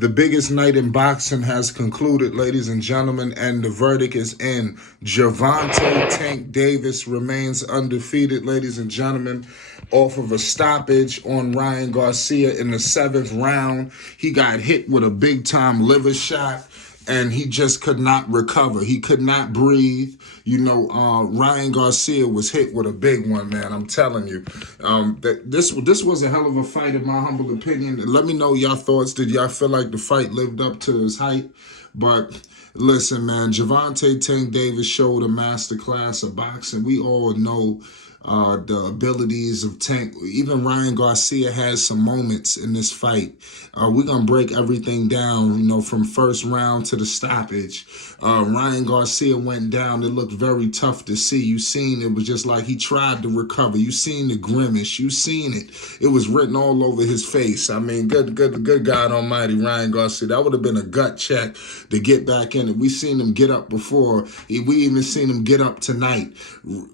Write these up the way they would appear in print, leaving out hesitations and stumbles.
The biggest night in boxing has concluded, ladies and gentlemen, and the verdict is in. Gervonta Tank Davis remains undefeated, ladies and gentlemen, off of a stoppage on Ryan Garcia in the 7th round. He got hit with a big-time liver shot, and he just could not recover. He could not breathe. Ryan Garcia was hit with a big one, man. I'm telling you. This was a hell of a fight, in my humble opinion. Let me know your thoughts. Did y'all feel like the fight lived up to its hype? But listen, man, Gervonta Tank Davis showed a masterclass of boxing. We all know the abilities of Tank. Even Ryan Garcia has some moments in this fight. We're going to break everything down, from first round to the stoppage. Ryan Garcia went down. It looked very tough to see. You seen it was just like he tried to recover. You seen the grimace. You seen it. It was written all over his face. I mean, good God almighty, Ryan Garcia. That would have been a gut check to get back in it. We seen him get up before. We even seen him get up tonight.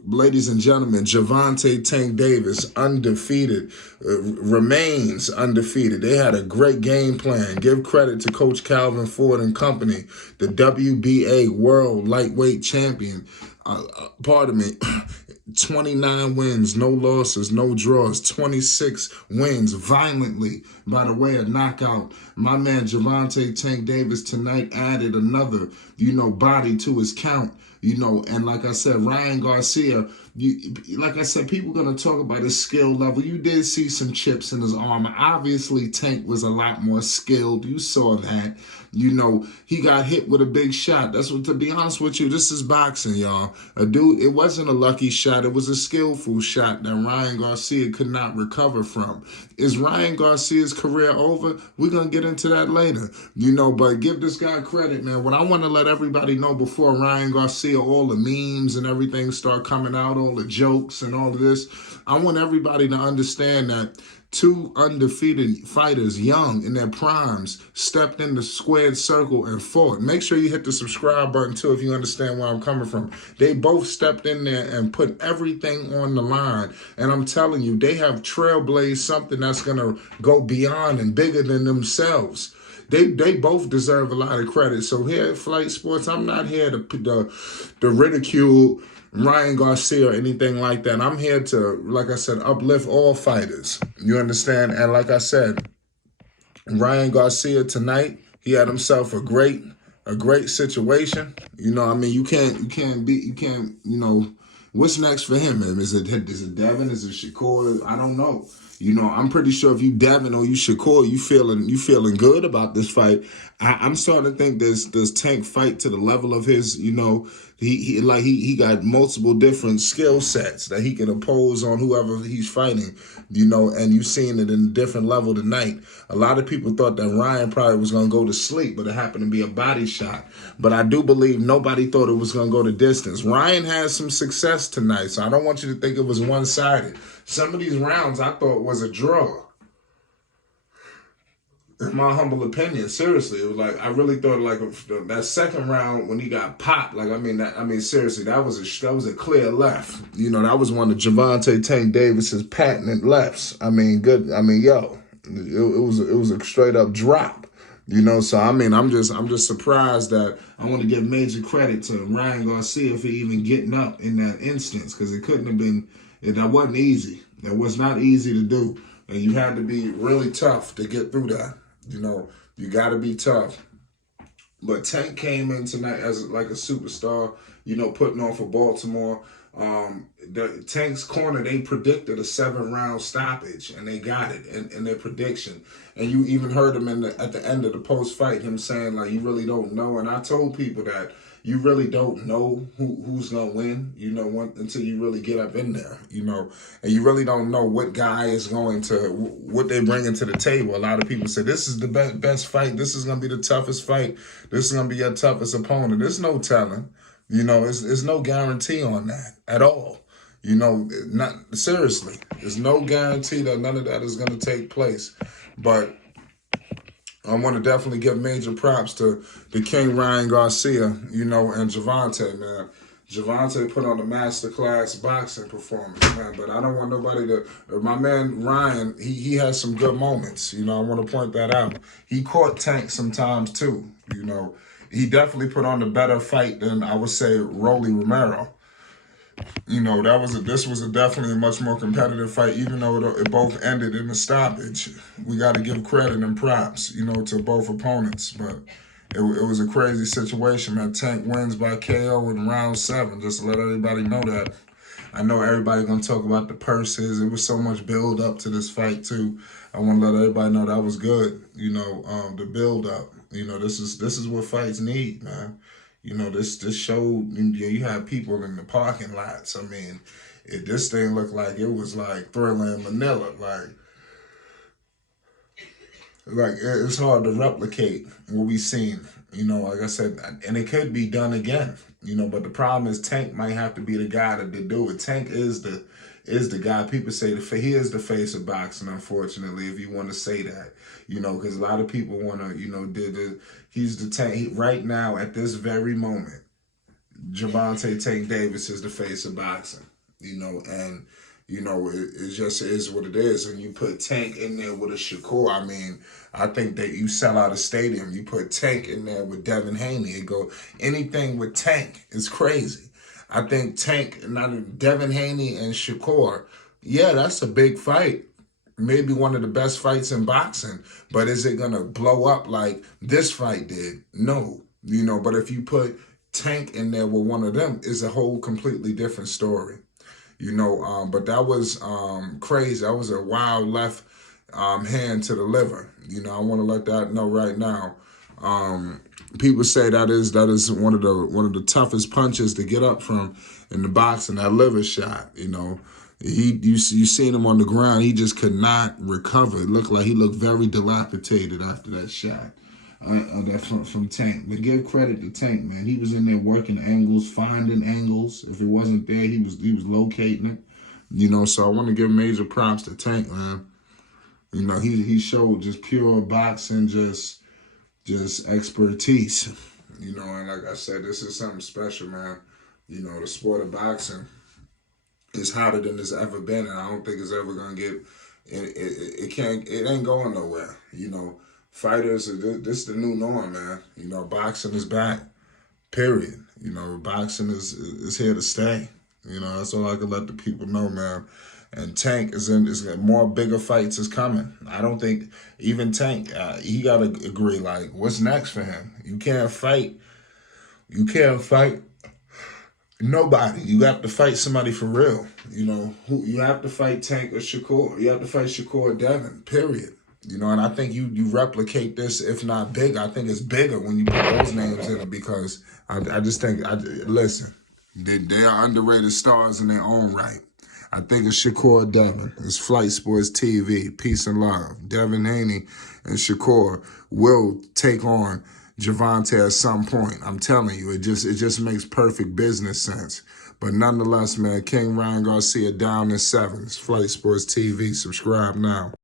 Ladies and gentlemen, Gervonta Tank Davis, undefeated, remains undefeated. They had a great game plan. Give credit to Coach Calvin Ford and company, the WBA World Lightweight Champion. 29 wins, no losses, no draws, 26 wins violently, by the way, a knockout. My man Gervonta Tank Davis tonight added another, body to his count. And like I said, Ryan Garcia, like I said, people are going to talk about his skill level. You did see some chips in his armor. Obviously, Tank was a lot more skilled. You saw that. He got hit with a big shot. That's what, to be honest with you, this is boxing, y'all. It wasn't a lucky shot. It was a skillful shot that Ryan Garcia could not recover from. Is Ryan Garcia's career over? We're going to get into that later, but give this guy credit, man. What I want to let everybody know before Ryan Garcia, all the memes and everything start coming out, all the jokes and all of this, I want everybody to understand that two undefeated fighters, young in their primes, stepped in the squared circle and fought. Make sure you hit the subscribe button too if you understand where I'm coming from. They both stepped in there and put everything on the line. And I'm telling you, they have trailblazed something that's going to go beyond and bigger than themselves. They both deserve a lot of credit. So here at Flight Sports, I'm not here to ridicule Ryan Garcia or anything like that. I'm here to, like I said, uplift all fighters. You understand? And like I said, Ryan Garcia tonight, he had himself a great situation. You can't, what's next for him? Is it Devin? Is it Shakur? I don't know. I'm pretty sure if you Devin or you Shakur, you feeling good about this fight. I'm starting to think does Tank fight to the level of his, he got multiple different skill sets that he can oppose on whoever he's fighting, and you've seen it in a different level tonight. A lot of people thought that Ryan probably was going to go to sleep, but it happened to be a body shot. But I do believe nobody thought it was going to go the distance. Ryan has some success tonight, so I don't want you to think it was one-sided. Some of these rounds I thought was a draw. In my humble opinion, seriously, it was like I really thought that second round when he got popped. Seriously, that was a clear left. That was one of Gervonta Tank Davis's patented lefts. It was a straight up drop. So I'm just surprised that I want to give major credit to Ryan Garcia for even getting up in that instance, because it couldn't have been. That wasn't easy. That was not easy to do, and you had to be really tough to get through that. You got to be tough. But Tank came in tonight as like a superstar, putting on for Baltimore. The Tank's corner, they predicted a 7-round stoppage, and they got it in their prediction. And you even heard him at the end of the post-fight, him saying, like, you really don't know. And I told people that you really don't know who's going to win, until you really get up in there, and you really don't know what guy is going to, what they're bringing to the table. A lot of people say, this is the best fight. This is going to be the toughest fight. This is going to be your toughest opponent. There's no telling. It's no guarantee on that at all. Not seriously. There's no guarantee that none of that is going to take place. But I want to definitely give major props to the King Ryan Garcia, and Gervonta, man. Gervonta put on a masterclass boxing performance, man. But I don't want nobody to. My man Ryan, he has some good moments. You know, I want to point that out. He caught Tank sometimes too. You know, he definitely put on a better fight than I would say Rolly Romero. You know, this was definitely a much more competitive fight, even though it both ended in a stoppage. We got to give credit and props, you know, to both opponents. But it was a crazy situation, man. Tank wins by KO in round 7, just to let everybody know that. I know everybody going to talk about the purses. It was so much build up to this fight, too. I want to let everybody know that was good, you know, the build up. You know, this is what fights need, man. You know, this showed, you had people in the parking lots. I mean, this thing looked like it was like Thriller in Manila. Like it's hard to replicate what we seen. You know, like I said, and it could be done again. You know, but the problem is Tank might have to be the guy to do it. Tank is the guy. People say he is the face of boxing, unfortunately, if you want to say that. You know, because a lot of people want to, you know, he's the Tank. Right now, at this very moment, Gervonta Tank Davis is the face of boxing. You know, and, you know, it just is what it is. And you put Tank in there with a Shakur, I mean, I think that you sell out a stadium. You put Tank in there with Devin Haney, anything with Tank is crazy. I think Devin Haney and Shakur, yeah, that's a big fight. Maybe one of the best fights in boxing, but is it going to blow up like this fight did? No. You know, but if you put Tank in there with one of them, it's a whole completely different story. You know, but that was crazy. That was a wild left hand to the liver. You know, I want to let that know right now. People say that is one of the toughest punches to get up from in the boxing. That liver shot. You know, you seen him on the ground. He just could not recover. It looked like he looked very dilapidated after that shot. From Tank. But give credit to Tank, man. He was in there working angles, finding angles. If it wasn't there, he was locating it. You know, so I want to give major props to Tank, man. You know, he showed just pure boxing, just expertise. You know, and like I said, this is something special, man. You know, the sport of boxing is hotter than it's ever been, and I don't think it's ever gonna get. It ain't going nowhere. You know. Fighters, this is the new norm, man. You know, boxing is back, period. You know, boxing is here to stay. You know, that's all I can let the people know, man. And Tank is more bigger fights is coming. I don't think even Tank, he got to agree, like, what's next for him? You can't fight nobody. You have to fight somebody for real. You know, you have to fight Tank or Shakur. You have to fight Shakur or Devin, period. You know, and I think you replicate this, if not bigger. I think it's bigger when you put those names in it because I just think, listen, they are underrated stars in their own right. I think it's Shakur Devin. It's Flight Sports TV. Peace and love. Devin Haney and Shakur will take on Gervonta at some point. I'm telling you, it just makes perfect business sense. But nonetheless, man, King Ryan Garcia down in 7. It's Flight Sports TV. Subscribe now.